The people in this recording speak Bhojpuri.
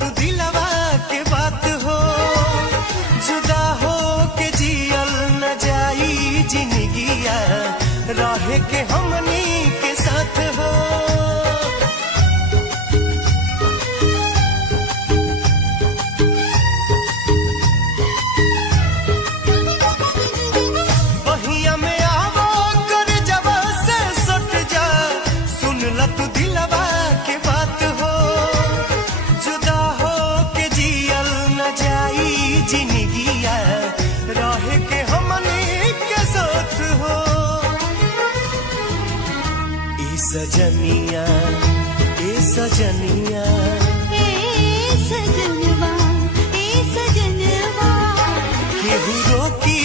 तू दिलवा के बात हो, जुदा हो के जियल न जाई जिंदगिया, रहे के हमनी के साथ हो। बहिया में आवो कर जवा से सट जा, सुन ल तू दिलवा के बात हो, जुदा हो के जियल न जाई जिंदगिया, रहे के हमनी के साथ हो। ए सजनिया, ए सजनिया, ए सजनवा, ए सजनवा, केहू रोकी